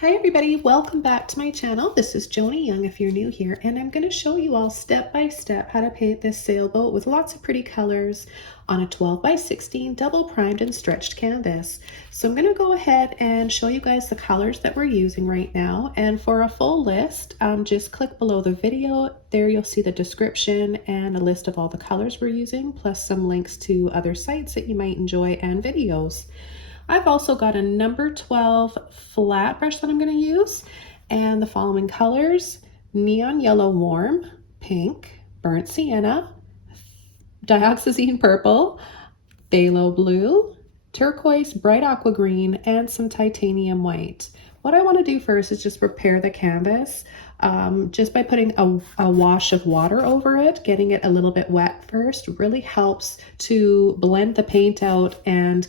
Hi everybody, welcome back to my channel. This is Joni Young if you're new here, and I'm going to show you all step by step how to paint this sailboat with lots of pretty colors on a 12 by 16 double primed and stretched canvas. So I'm going to go ahead and show you guys the colors that we're using right now, and for a full list, just click below the video. There you'll see the description and a list of all the colors we're using, plus some links to other sites that you might enjoy and videos. I've also got a number 12 flat brush that I'm going to use, and the following colors: neon yellow warm, pink, burnt sienna, dioxazine purple, phthalo blue, turquoise bright aqua green, and some titanium white. What I want to do first is just prepare the canvas just by putting a wash of water over it. Getting it a little bit wet first really helps to blend the paint out, and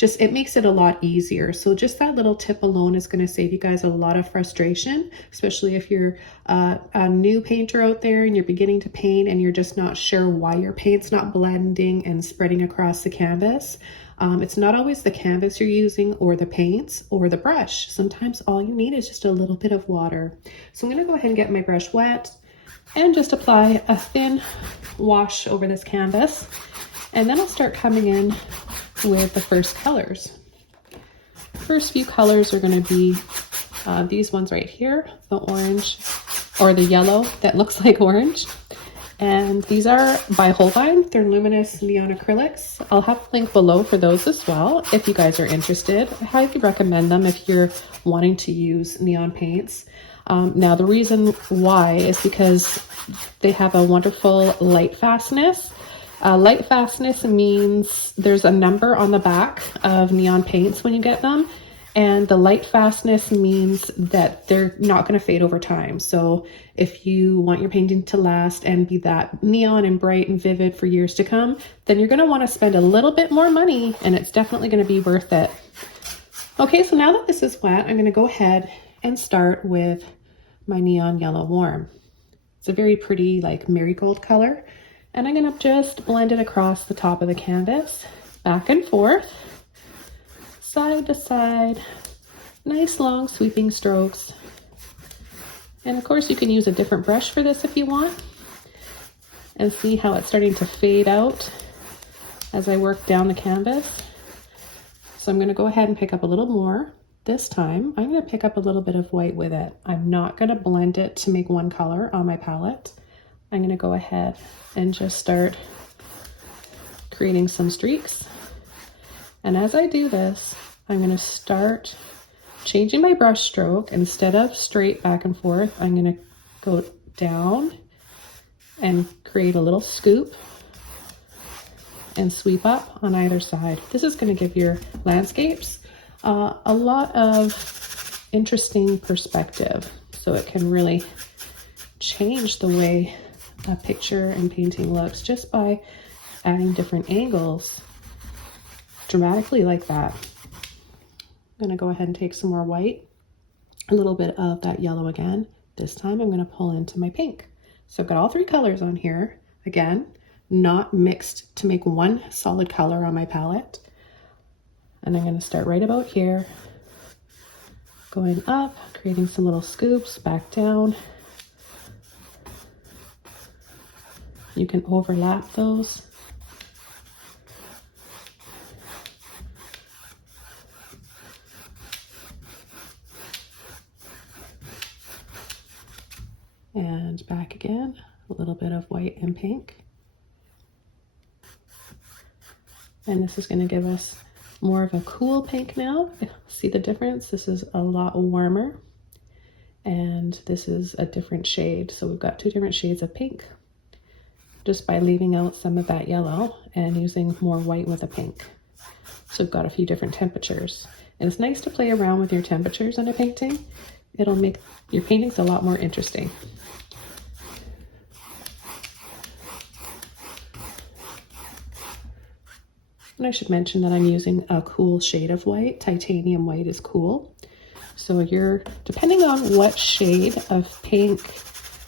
it makes it a lot easier. So just that little tip alone is going to save you guys a lot of frustration, especially if you're a new painter out there and you're beginning to paint and you're just not sure why your paint's not blending and spreading across the canvas. It's not always the canvas you're using or the paints or the brush. Sometimes all you need is just a little bit of water. So I'm going to go ahead and get my brush wet and just apply a thin wash over this canvas. And then I'll start coming in with the first colors. First few colors are going to be these ones right here, the orange or the yellow that looks like orange. And these are by Holbein. They're luminous neon acrylics. I'll have a link below for those as well if you guys are interested. I highly recommend them if you're wanting to use neon paints. Now the reason why is because they have a wonderful light fastness. Light fastness means there's a number on the back of neon paints when you get them. And the light fastness means that they're not going to fade over time. So if you want your painting to last and be that neon and bright and vivid for years to come, then you're going to want to spend a little bit more money, and it's definitely going to be worth it. Okay, so now that this is wet, I'm going to go ahead and start with my neon yellow warm. It's a very pretty like marigold color, and I'm going to just blend it across the top of the canvas, back and forth, side to side, nice long sweeping strokes. And of course you can use a different brush for this if you want, and see how it's starting to fade out as I work down the canvas. So I'm going to go ahead and pick up a little more. This time I'm going to pick up a little bit of white with it. I'm not going to blend it to make one color on my palette. I'm going to go ahead and just start creating some streaks. And as I do this, I'm going to start changing my brush stroke. Instead of straight back and forth, I'm going to go down and create a little scoop and sweep up on either side. This is going to give your landscapes a lot of interesting perspective. So it can really change the way a picture and painting looks just by adding different angles dramatically like that. I'm going to go ahead and take some more white, a little bit of that yellow again. This time I'm going to pull into my pink. So I've got all three colors on here. Again, not mixed to make one solid color on my palette. And I'm going to start right about here, going up, creating some little scoops, back down. You can overlap those. And back again, a little bit of white and pink. And this is going to give us more of a cool pink now. See the difference? This is a lot warmer, and this is a different shade. So we've got two different shades of pink just by leaving out some of that yellow and using more white with a pink. So we've got a few different temperatures. And it's nice to play around with your temperatures in a painting. It'll make your paintings a lot more interesting. And I should mention that I'm using a cool shade of white. Titanium white is cool. So depending on what shade of pink,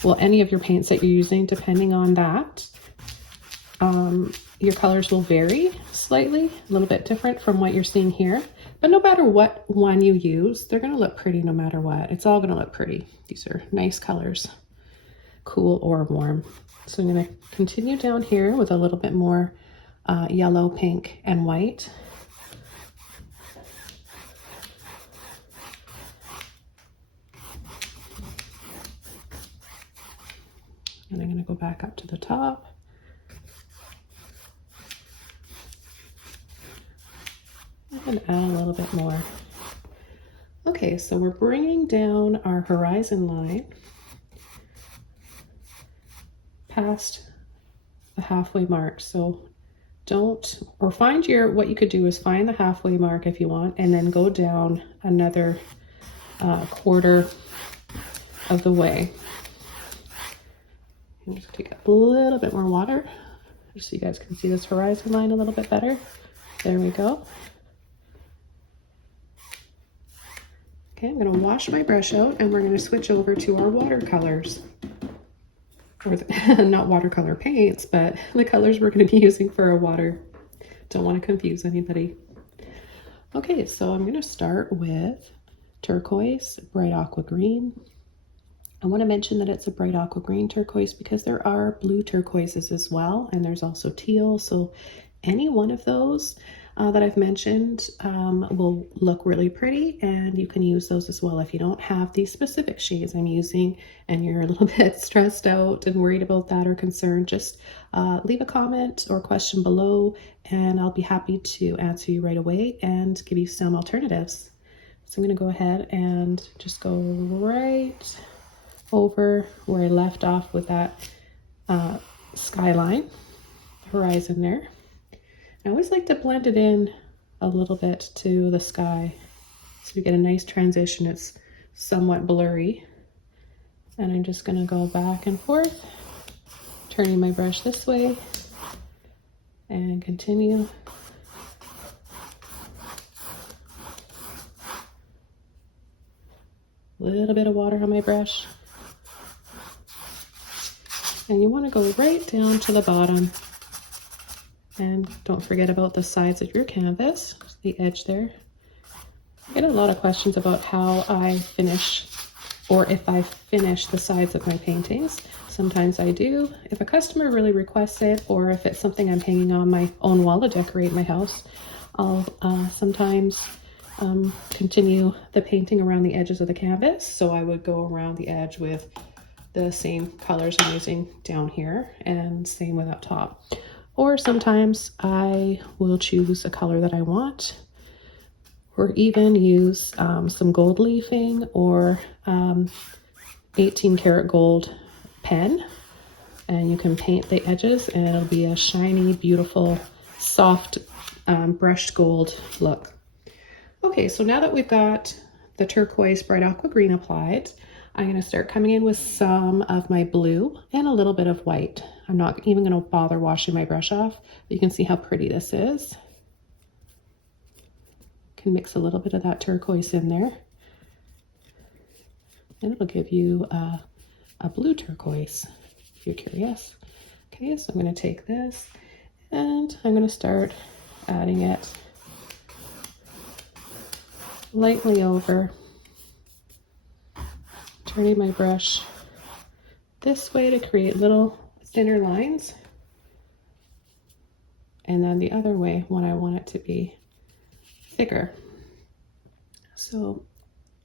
well, any of your paints that you're using, depending on that, your colors will vary slightly, a little bit different from what you're seeing here. But no matter what one you use, they're gonna look pretty no matter what. It's all gonna look pretty. These are nice colors, cool or warm. So I'm gonna continue down here with a little bit more yellow, pink, and white. And I'm gonna go back up to the top. And add a little bit more. Okay, so we're bringing down our horizon line past the halfway mark. So don't, or find your, what you could do is find the halfway mark if you want, and then go down another quarter of the way. And just take a little bit more water just so you guys can see this horizon line a little bit better. There we go. Okay, I'm going to wash my brush out and we're going to switch over to our watercolors. Or not watercolor paints, but the colors we're going to be using for our water. Don't want to confuse anybody. Okay, so I'm going to start with turquoise, bright aqua green. I want to mention that it's a bright aqua green turquoise because there are blue turquoises as well, and there's also teal. So any one of those that I've mentioned will look really pretty, and you can use those as well if you don't have these specific shades I'm using and you're a little bit stressed out and worried about that or concerned. Just leave a comment or question below and I'll be happy to answer you right away and give you some alternatives. So I'm going to go ahead and just go right over where I left off with that skyline, horizon there. I always like to blend it in a little bit to the sky so we get a nice transition. It's somewhat blurry. And I'm just going to go back and forth, turning my brush this way and continue. A little bit of water on my brush. And you want to go right down to the bottom. And don't forget about the sides of your canvas, the edge there. I get a lot of questions about how I finish, or if I finish the sides of my paintings. Sometimes I do, if a customer really requests it, or if it's something I'm hanging on my own wall to decorate my house, I'll sometimes continue the painting around the edges of the canvas. So I would go around the edge with the same colors I'm using down here, and same with up top. Or sometimes I will choose a color that I want, or even use some gold leafing or 18 karat gold pen, and you can paint the edges and it'll be a shiny, beautiful, soft brushed gold look. Okay, so now that we've got the turquoise bright aqua green applied, I'm going to start coming in with some of my blue and a little bit of white. I'm not even going to bother washing my brush off. You can see how pretty this is. Can mix a little bit of that turquoise in there. And it'll give you a blue turquoise, if you're curious. Okay, so I'm going to take this and I'm going to start adding it lightly over, turning my brush this way to create little thinner lines, and then the other way when I want it to be thicker. So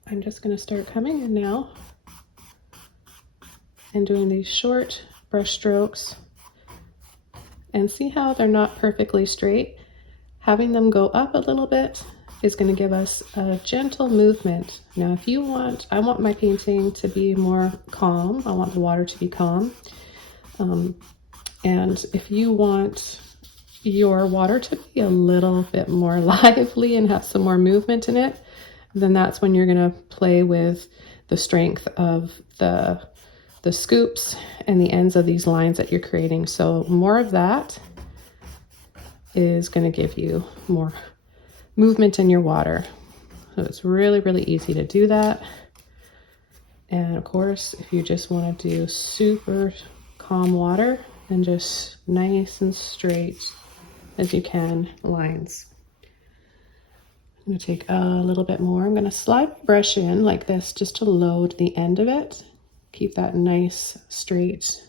I'm just going to start coming in now and doing these short brush strokes, and see how they're not perfectly straight. Having them go up a little bit is going to give us a gentle movement. Now if you want, I want my painting to be more calm. I want the water to be calm. And if you want your water to be a little bit more lively and have some more movement in it, then that's when you're going to play with the strength of the scoops and the ends of these lines that you're creating. So more of that is going to give you more movement in your water. So it's really, really easy to do that. And of course, if you just want to do super calm water, and just nice and straight as you can lines. I'm going to take a little bit more. I'm going to slide my brush in like this just to load the end of it. Keep that nice straight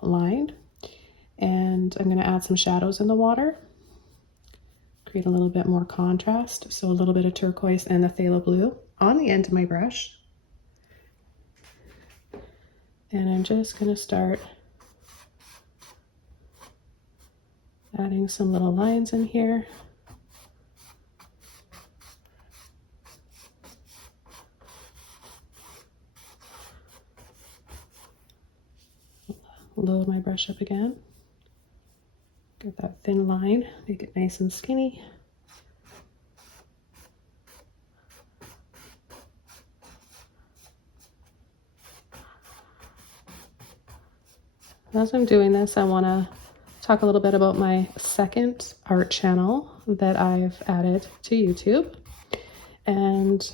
line. And I'm going to add some shadows in the water. Create a little bit more contrast. So a little bit of turquoise and the phthalo blue on the end of my brush. And I'm just going to start adding some little lines in here. Load my brush up again. Get that thin line, make it nice and skinny. As I'm doing this, I want to talk a little bit about my second art channel that I've added to YouTube. And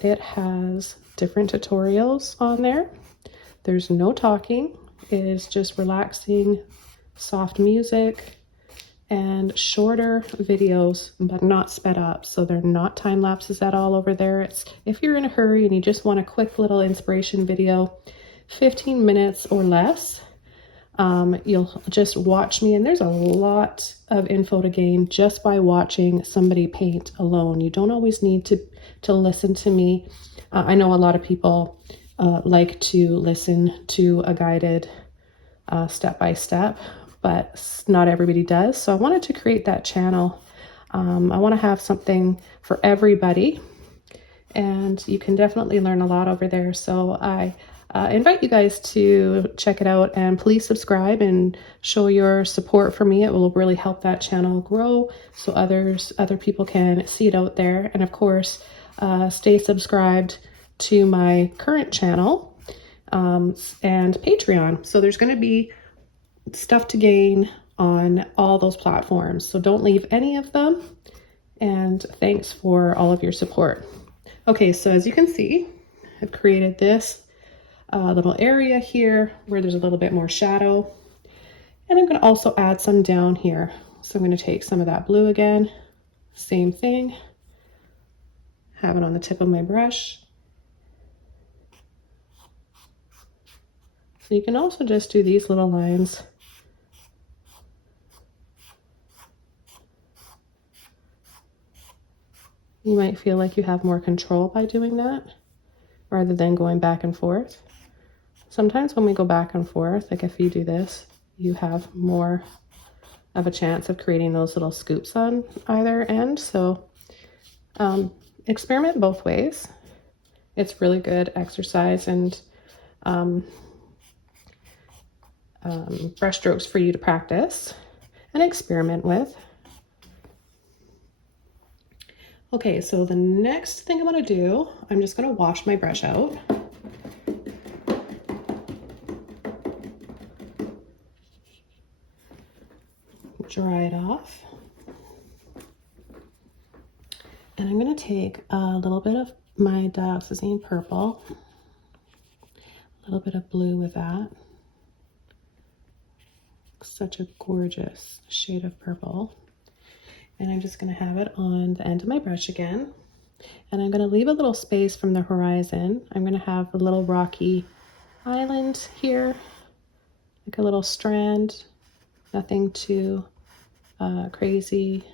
it has different tutorials on there. There's no talking. It is just relaxing, soft music, and shorter videos, but not sped up. So they're not time lapses at all over there. It's if you're in a hurry and you just want a quick little inspiration video, 15 minutes or less. You'll just watch me, and there's a lot of info to gain just by watching somebody paint alone. You don't always need to listen to me. I know a lot of people like to listen to a guided step-by-step, but not everybody does. So I wanted to create that channel. I want to have something for everybody, and you can definitely learn a lot over there. So I invite you guys to check it out, and please subscribe and show your support for me. It will really help that channel grow so other people can see it out there. And of course, stay subscribed to my current channel and Patreon. So there's going to be stuff to gain on all those platforms. So don't leave any of them. And thanks for all of your support. Okay, so as you can see, I've created this little area here where there's a little bit more shadow. And I'm going to also add some down here. So I'm going to take some of that blue again, same thing, have it on the tip of my brush. So you can also just do these little lines. You might feel like you have more control by doing that rather than going back and forth. Sometimes when we go back and forth, like if you do this, you have more of a chance of creating those little scoops on either end. So experiment both ways. It's really good exercise and brush strokes for you to practice and experiment with. Okay, so the next thing I'm going to do, I'm just going to wash my brush out. Dry it off. And I'm going to take a little bit of my Dioxazine purple, a little bit of blue with that. Such a gorgeous shade of purple. And I'm just going to have it on the end of my brush again. And I'm going to leave a little space from the horizon. I'm going to have a little rocky island here, like a little strand, nothing too crazy,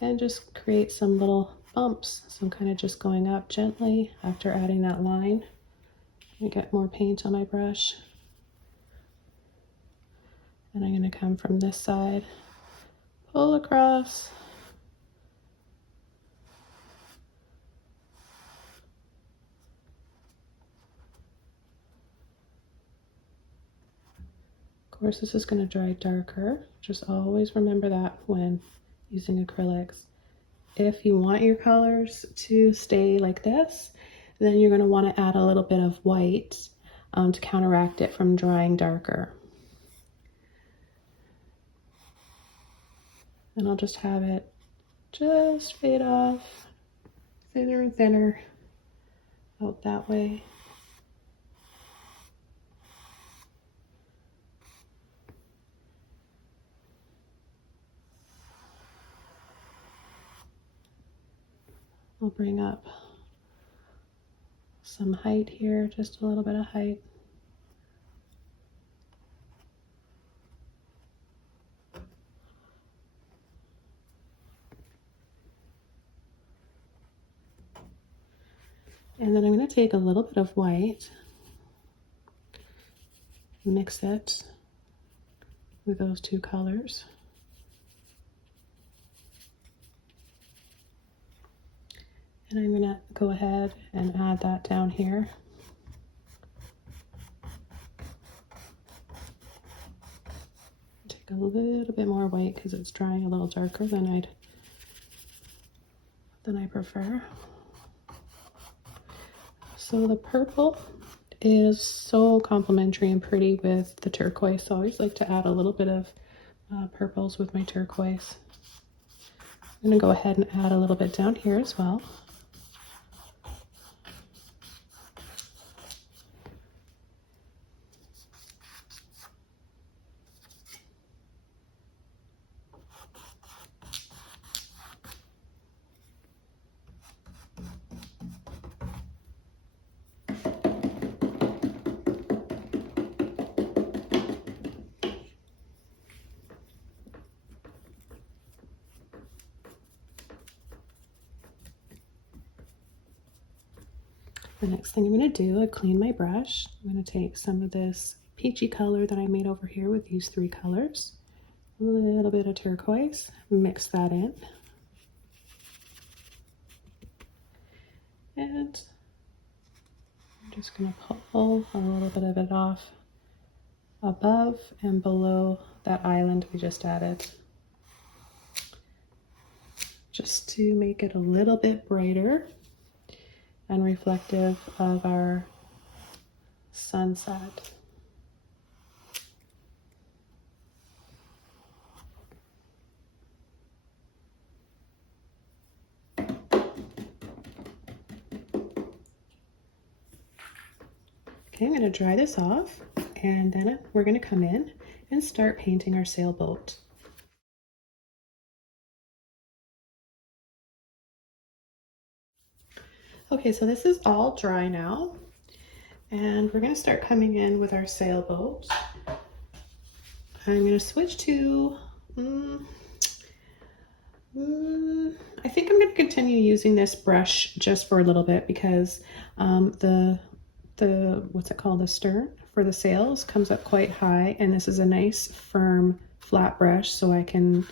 and just create some little bumps. So I'm kind of just going up gently after adding that line. Let me get more paint on my brush. And I'm going to come from this side, pull across. Of course, this is going to dry darker. Just always remember that when using acrylics. If you want your colors to stay like this, then you're going to want to add a little bit of white to counteract it from drying darker. And I'll just have it just fade off, thinner and thinner, out that way. I'll bring up some height here, just a little bit of height. And then I'm going to take a little bit of white, mix it with those two colors. And I'm going to go ahead and add that down here. Take a little bit more white because it's drying a little darker than I prefer. So the purple is so complementary and pretty with the turquoise. So I always like to add a little bit of purples with my turquoise. I'm going to go ahead and add a little bit down here as well. The next thing I'm going to do, I clean my brush. I'm going to take some of this peachy color that I made over here with these three colors, a little bit of turquoise, mix that in. And I'm just going to pull a little bit of it off above and below that island we just added, just to make it a little bit brighter and reflective of our sunset. Okay, I'm going to dry this off, and then we're going to come in and start painting our sailboat. Okay, so this is all dry now, and we're going to start coming in with our sailboat. I'm going to switch to, I think I'm going to continue using this brush just for a little bit because what's it called, the stern for the sails comes up quite high, and this is a nice firm flat brush, so I can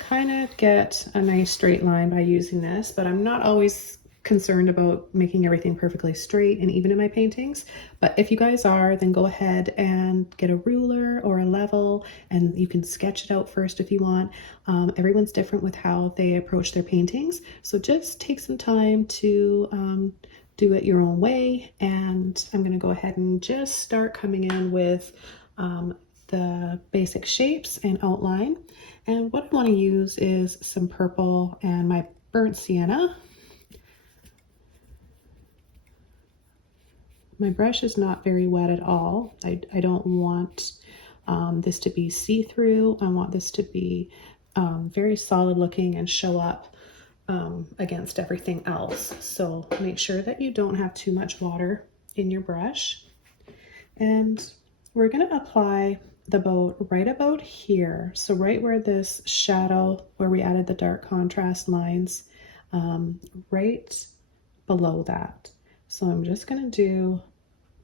kind of get a nice straight line by using this, but I'm not always concerned about making everything perfectly straight and even in my paintings. But if you guys are, then go ahead and get a ruler or a level, and you can sketch it out first if you want. Everyone's different with how they approach their paintings, so just take some time to do it your own way. And I'm going to go ahead and just start coming in with the basic shapes and outline. And what I want to use is some purple and my burnt sienna. My brush is not very wet at all. I don't want this to be see-through. I want this to be very solid looking and show up against everything else. So make sure that you don't have too much water in your brush. And we're going to apply the boat right about here. So right where this shadow, where we added the dark contrast lines, right below that. So I'm just going to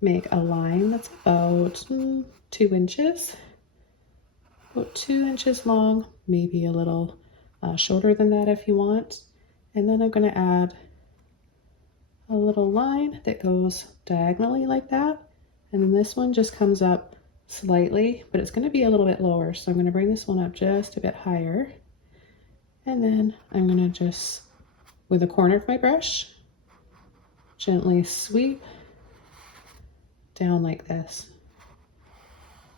make a line that's about 2 inches, about 2 inches long, maybe a little shorter than that if you want. And then I'm going to add a little line that goes diagonally like that. And then this one just comes up slightly, but it's going to be a little bit lower. So I'm going to bring this one up just a bit higher. And then I'm going to just, with the corner of my brush, gently sweep down like this.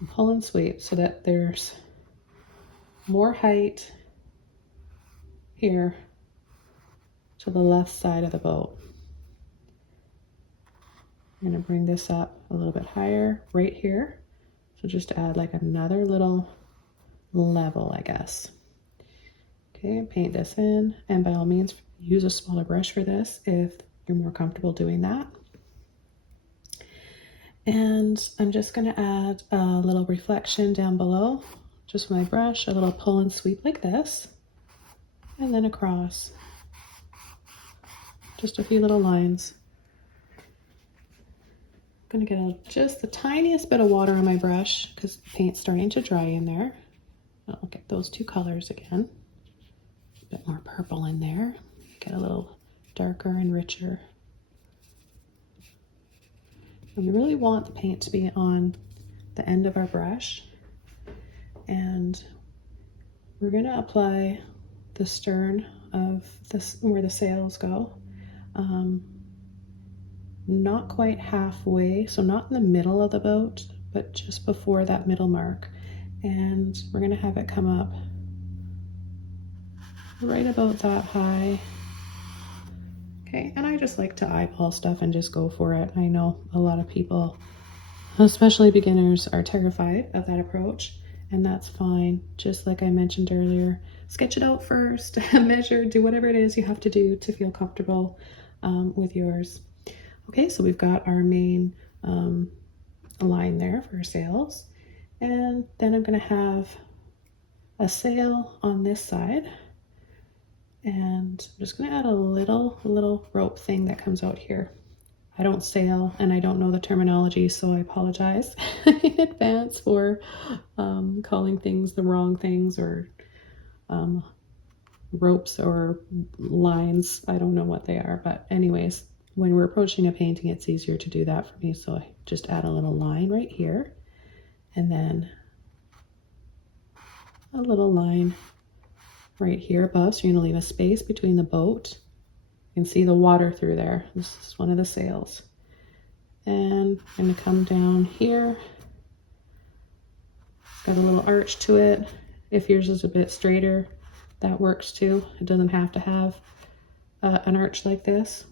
And pull and sweep so that there's more height here to the left side of the boat. I'm going to bring this up a little bit higher right here. So just add like another little level, I guess. Okay, paint this in, and by all means, use a smaller brush for this if you're more comfortable doing that. And I'm just going to add a little reflection down below, just with my brush, a little pull and sweep like this, and then across. Just a few little lines. I'm going to get just the tiniest bit of water on my brush because the paint's starting to dry in there. I'll get those two colors again. A bit more purple in there. Get a little darker and richer. And we really want the paint to be on the end of our brush. And we're going to apply the stern of this, where the sails go. Not quite halfway, so not in the middle of the boat, but just before that middle mark. And we're going to have it come up right about that high. Okay, and I just like to eyeball stuff and just go for it. I know a lot of people, especially beginners, are terrified of that approach, and that's fine. Just like I mentioned earlier, sketch it out first, measure, do whatever it is you have to do to feel comfortable with yours. Okay, so we've got our main line there for our sails, and then I'm going to have a sail on this side, and I'm just going to add a little rope thing that comes out here. I don't sail and I don't know the terminology, so I apologize in advance for calling things the wrong things, or ropes or lines. I don't know what they are, but anyways, when we're approaching a painting, it's easier to do that for me. So I just add a little line right here, and then a little line right here above. So you're gonna leave a space between the boat. You can see the water through there. This is one of the sails. And I'm gonna come down here. It's got a little arch to it. If yours is a bit straighter, that works too. It doesn't have to have an arch like this.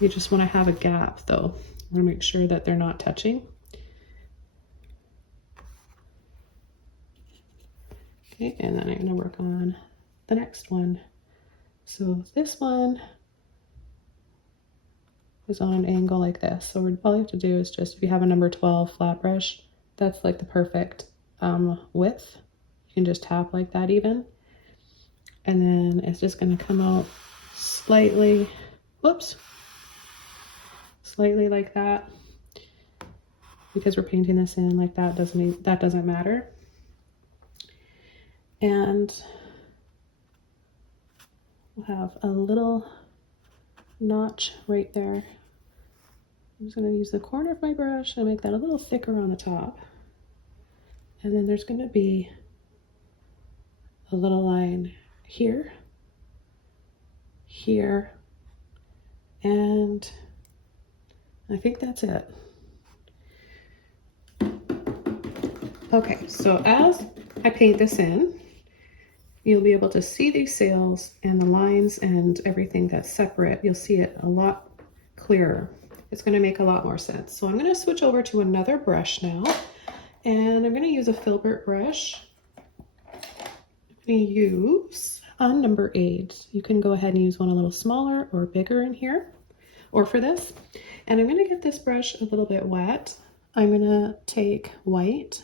You just want to have a gap though. You want to make sure that they're not touching. Okay, and then I'm going to work on the next one. So this one is on an angle like this. So all you have to do is just, if you have a number 12 flat brush, that's like the perfect width. You can just tap like that even. And then it's just going to come out slightly, whoops, slightly like that. Because we're painting this in like that, doesn't matter. And we'll have a little notch right there. I'm just going to use the corner of my brush and make that a little thicker on the top. And then there's going to be a little line here, here, and I think that's it. Okay, so as I paint this in, you'll be able to see these sails and the lines and everything that's separate. You'll see it a lot clearer. It's going to make a lot more sense. So I'm going to switch over to another brush now, and I'm going to use a filbert brush. I'm going to use a number 8. You can go ahead and use one a little smaller or bigger in here, or for this. And I'm going to get this brush a little bit wet. I'm going to take white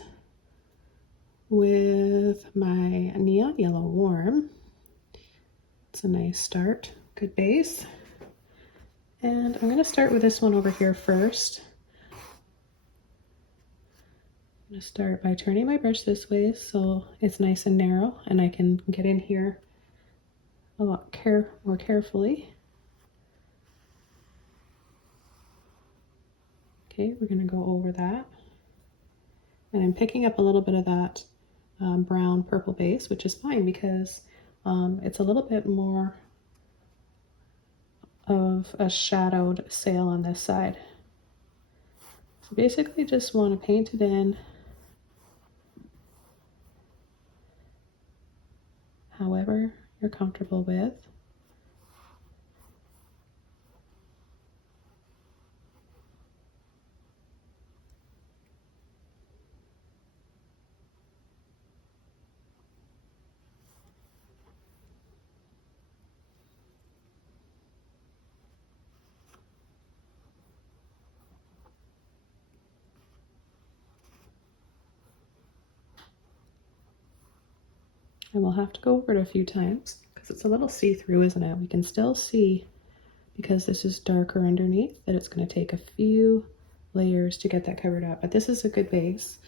with my neon yellow warm. It's a nice start, good base. And I'm going to start with this one over here first. I'm going to start by turning my brush this way so it's nice and narrow and I can get in here a lot more carefully. Okay, we're going to go over that. And I'm picking up a little bit of that brown purple base, which is fine because it's a little bit more of a shadowed sail on this side. So basically just want to paint it in however you're comfortable with. And we'll have to go over it a few times because it's a little see-through, isn't it? We can still see, because this is darker underneath, that it's going to take a few layers to get that covered up. But this is a good base.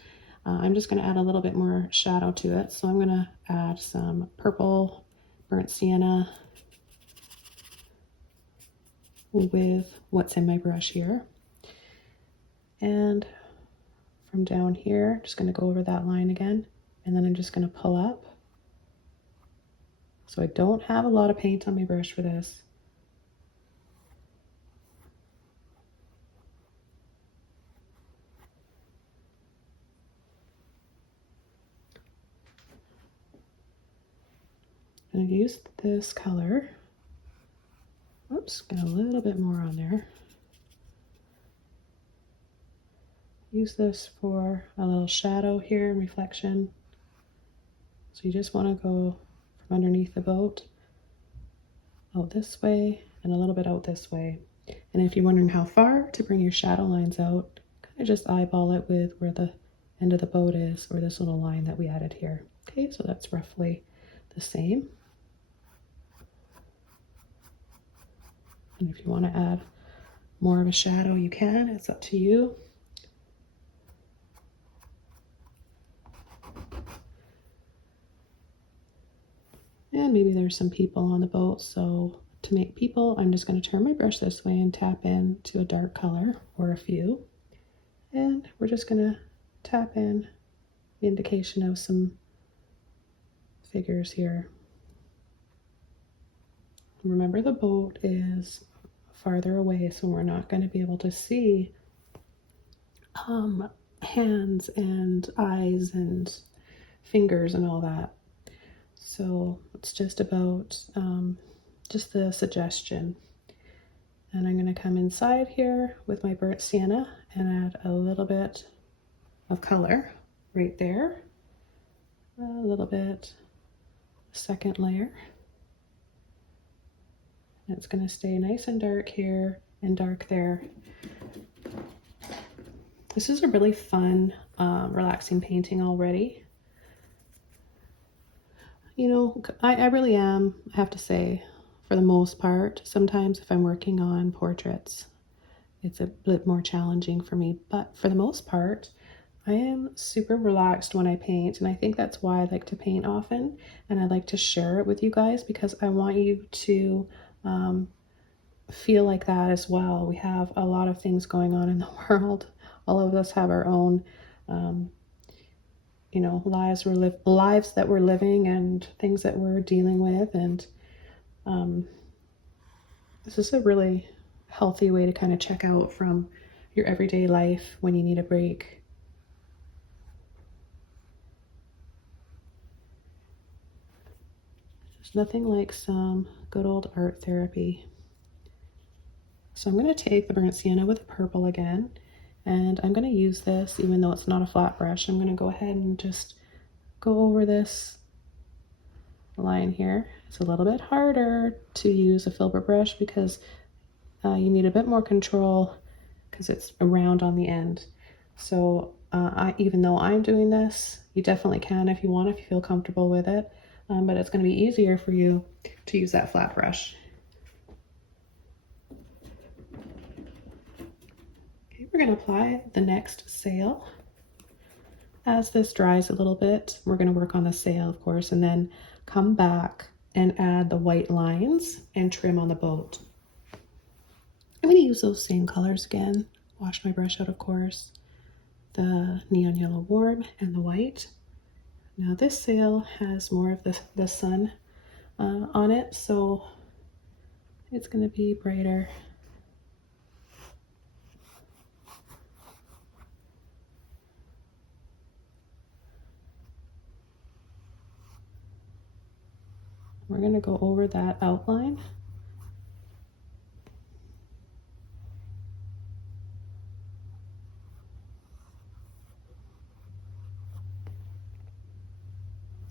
I'm just going to add a little bit more shadow to it. So I'm going to add some purple burnt sienna with what's in my brush here. And from down here, I'm just going to go over that line again. And then I'm just going to pull up. So I don't have a lot of paint on my brush for this. I'm going to use this color. Oops, got a little bit more on there. Use this for a little shadow here and reflection. So you just want to go from underneath the boat out this way and a little bit out this way. And if you're wondering how far to bring your shadow lines out, kind of just eyeball it with where the end of the boat is, or this little line that we added here. Okay, so that's roughly the same. And if you want to add more of a shadow, you can. It's up to you. And maybe there's some people on the boat, so to make people, I'm just going to turn my brush this way and tap in to a dark color, or a few. And we're just going to tap in the indication of some figures here. Remember, the boat is farther away, so we're not going to be able to see hands and eyes and fingers and all that. So it's just about just the suggestion. And I'm going to come inside here with my burnt sienna and add a little bit of color right there. A little bit, second layer. And it's going to stay nice and dark here and dark there. This is a really fun, relaxing painting already. You know, I really am, I have to say, for the most part. Sometimes if I'm working on portraits, it's a bit more challenging for me. But for the most part, I am super relaxed when I paint. And I think that's why I like to paint often. And I like to share it with you guys, because I want you to feel like that as well. We have a lot of things going on in the world. All of us have our own you know, lives that we're living and things that we're dealing with. And this is a really healthy way to kind of check out from your everyday life when you need a break. There's nothing like some good old art therapy. So I'm going to take the burnt sienna with the purple again. And I'm going to use this, even though it's not a flat brush. I'm going to go ahead and just go over this line here. It's a little bit harder to use a filbert brush because you need a bit more control because it's round on the end. So even though I'm doing this, you definitely can if you want, if you feel comfortable with it. But it's going to be easier for you to use that flat brush. We're going to apply the next sail. As this dries a little bit, we're going to work on the sail, of course, and then come back and add the white lines and trim on the boat. I'm going to use those same colors again. Wash my brush out, of course. The neon yellow warm and the white. Now this sail has more of the sun on it, so it's going to be brighter. We're going to go over that outline.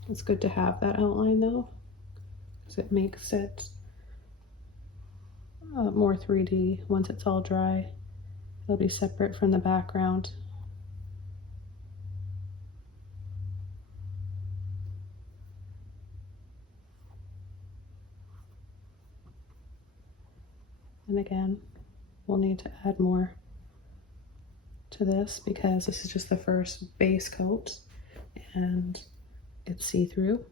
It's good to have that outline though, because it makes it more 3D. Once it's all dry, it'll be separate from the background. And again, we'll need to add more to this because this is just the first base coat and it's see-through.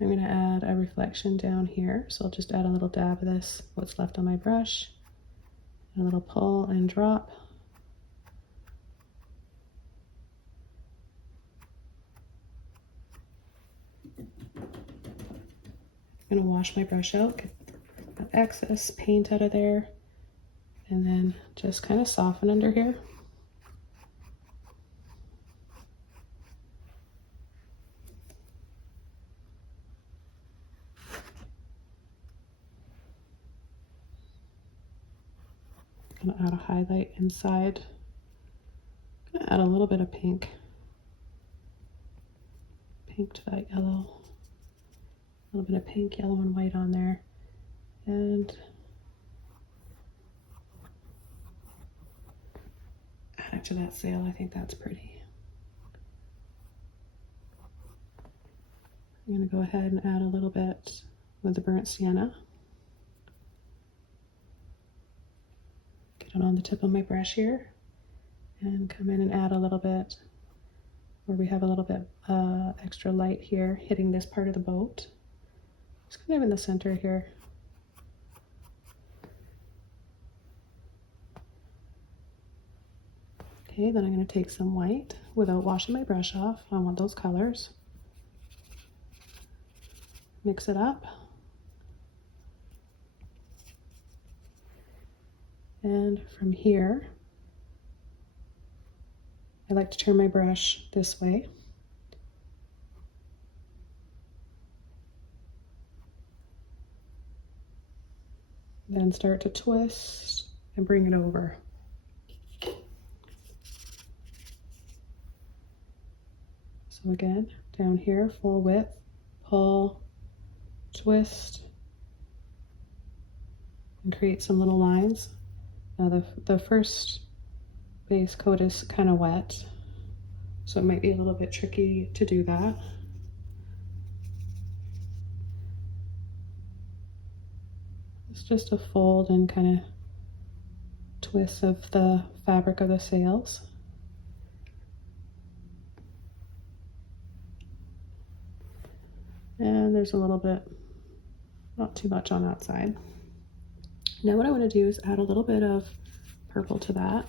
I'm going to add a reflection down here, so I'll just add a little dab of this, what's left on my brush, a little pull and drop. I'm going to wash my brush out, get that excess paint out of there, and then just kind of soften under here. I'm going to add a highlight inside. I'm going to add a little bit of pink to that yellow. A little bit of pink, yellow, and white on there. And add it to that sail. I think that's pretty. I'm going to go ahead and add a little bit with the burnt sienna. Get it on the tip of my brush here and come in and add a little bit where we have a little bit extra light here hitting this part of the boat. Just kind of in the center here. Okay, then I'm going to take some white without washing my brush off. I want those colors. Mix it up. And from here, I like to turn my brush this way. Then start to twist and bring it over. So again, down here, full width, pull, twist, and create some little lines. Now the first base coat is kind of wet, so it might be a little bit tricky to do that. It's just a fold and kind of twist of the fabric of the sails. And there's a little bit, not too much on that side. Now what I want to do is add a little bit of purple to that.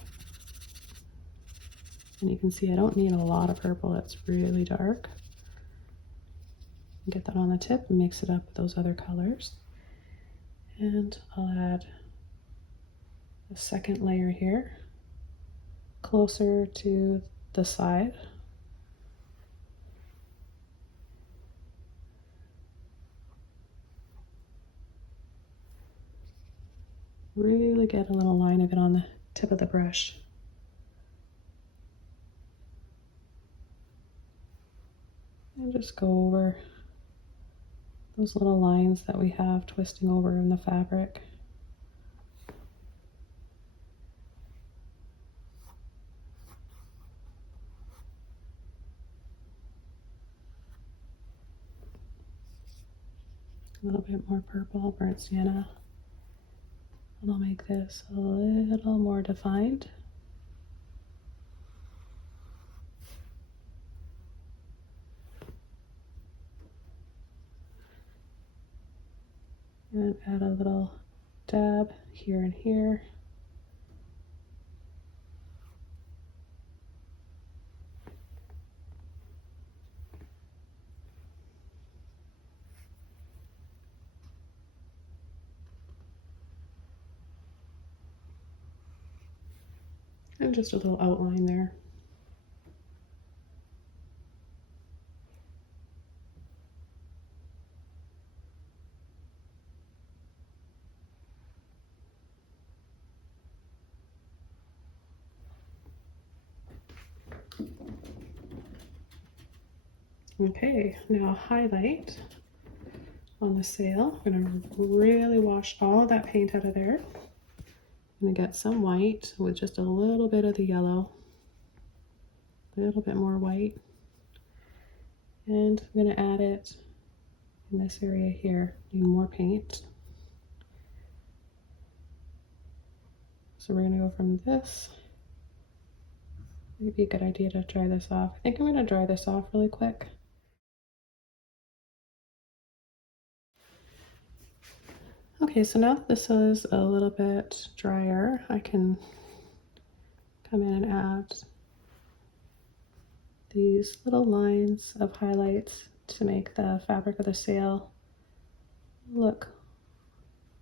And you can see I don't need a lot of purple, it's really dark. Get that on the tip and mix it up with those other colors. And I'll add a second layer here, closer to the side. Really get a little line of it on the tip of the brush. And just go over those little lines that we have twisting over in the fabric. A little bit more purple, burnt sienna. And I'll make this a little more defined. And add a little dab here and here. And just a little outline there. Okay, now highlight on the sail. I'm going to really wash all of that paint out of there. I'm going to get some white with just a little bit of the yellow, a little bit more white, and I'm going to add it in this area here. Need more paint. So we're going to go from this. Maybe a good idea to dry this off. I think I'm going to dry this off really quick. Okay, so now that this is a little bit drier, I can come in and add these little lines of highlights to make the fabric of the sail look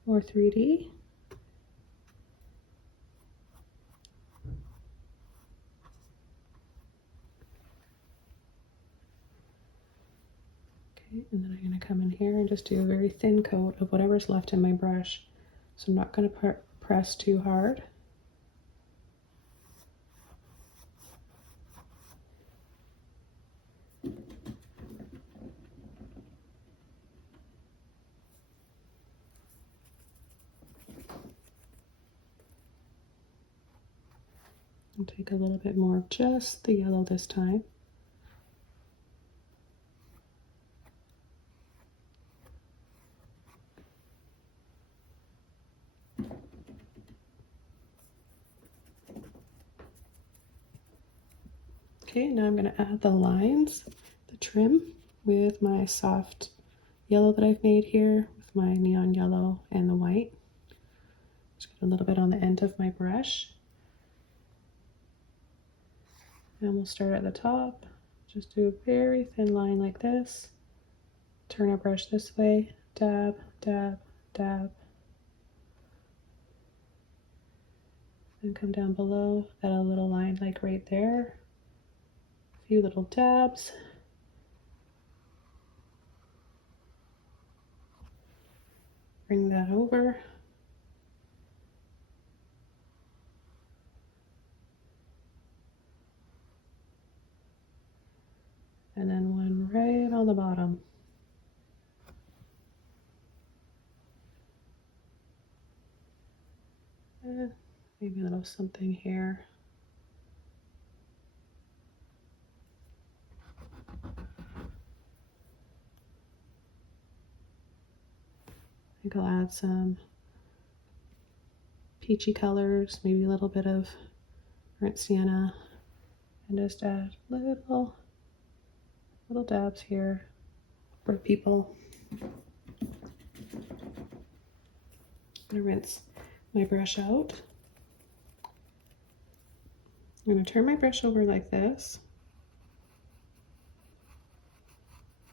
more 3D. Okay, and then I'm going to come in here and just do a very thin coat of whatever's left in my brush. So I'm not going to press too hard. And take a little bit more of just the yellow this time. Okay, now I'm going to add the lines, the trim, with my soft yellow that I've made here, with my neon yellow and the white. Just get a little bit on the end of my brush. And we'll start at the top. Just do a very thin line like this. Turn our brush this way, dab, dab, dab. And come down below, add a little line like right there. A few little dabs. Bring that over. And then one right on the bottom. Maybe a little something here. I think I'll add some peachy colors, maybe a little bit of burnt sienna, and just add little dabs here for people. I'm gonna rinse my brush out. I'm gonna turn my brush over like this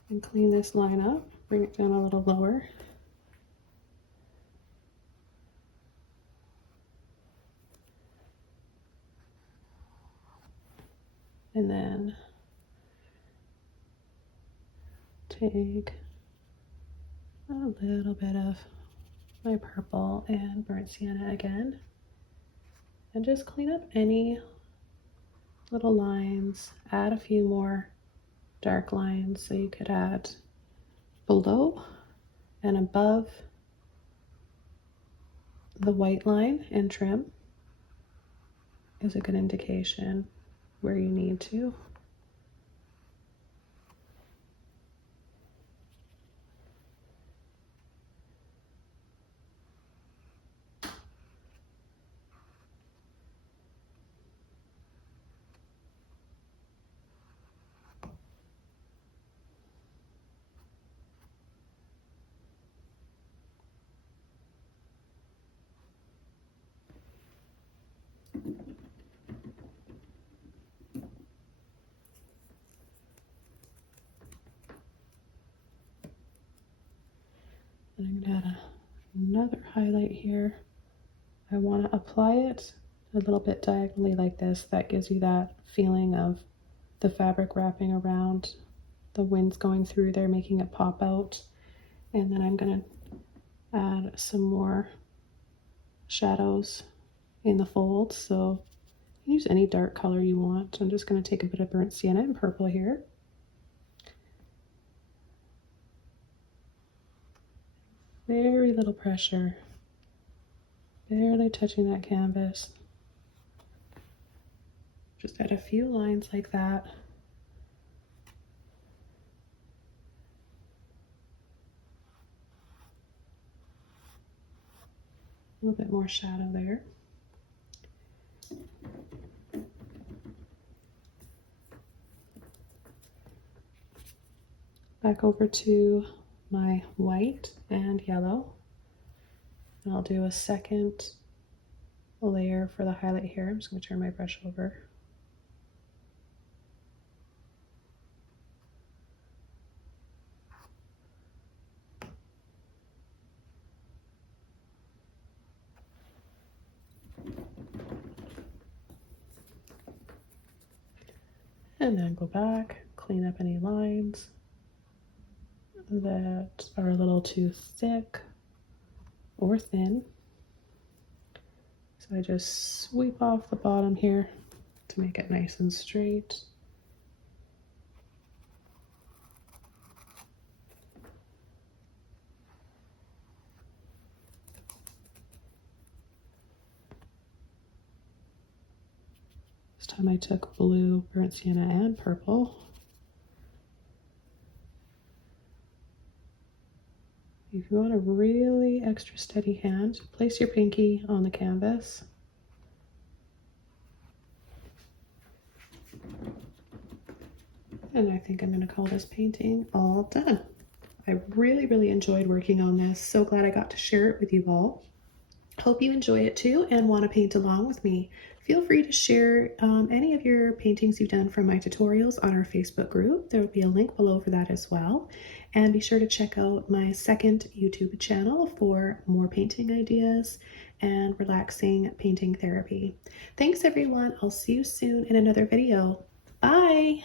and clean this line up, bring it down a little lower. And then take a little bit of my purple and burnt sienna again, and just clean up any little lines, add a few more dark lines. So you could add below and above the white line and trim is a good indication where you need to. And I'm going to add another highlight here. I want to apply it a little bit diagonally like this. That gives you that feeling of the fabric wrapping around, the wind's going through there, making it pop out. And then I'm going to add some more shadows in the folds. So use any dark color you want. I'm just going to take a bit of burnt sienna and purple here. Very little pressure, barely touching that canvas. Just add a few lines like that. A little bit more shadow there. Back over to my white and yellow. And I'll do a second layer for the highlight here. I'm just going to turn my brush over. And then go back, clean up any lines that are a little too thick or thin. So I just sweep off the bottom here to make it nice and straight. This time I took blue, burnt sienna, and purple. If you want a really extra steady hand, place your pinky on the canvas. And I think I'm going to call this painting all done. I really enjoyed working on this. So glad I got to share it with you all. Hope you enjoy it too and want to paint along with me. Feel free to share any of your paintings you've done from my tutorials on our Facebook group. There will be a link below for that as well. And be sure to check out my second YouTube channel for more painting ideas and relaxing painting therapy. Thanks everyone. I'll see you soon in another video. Bye!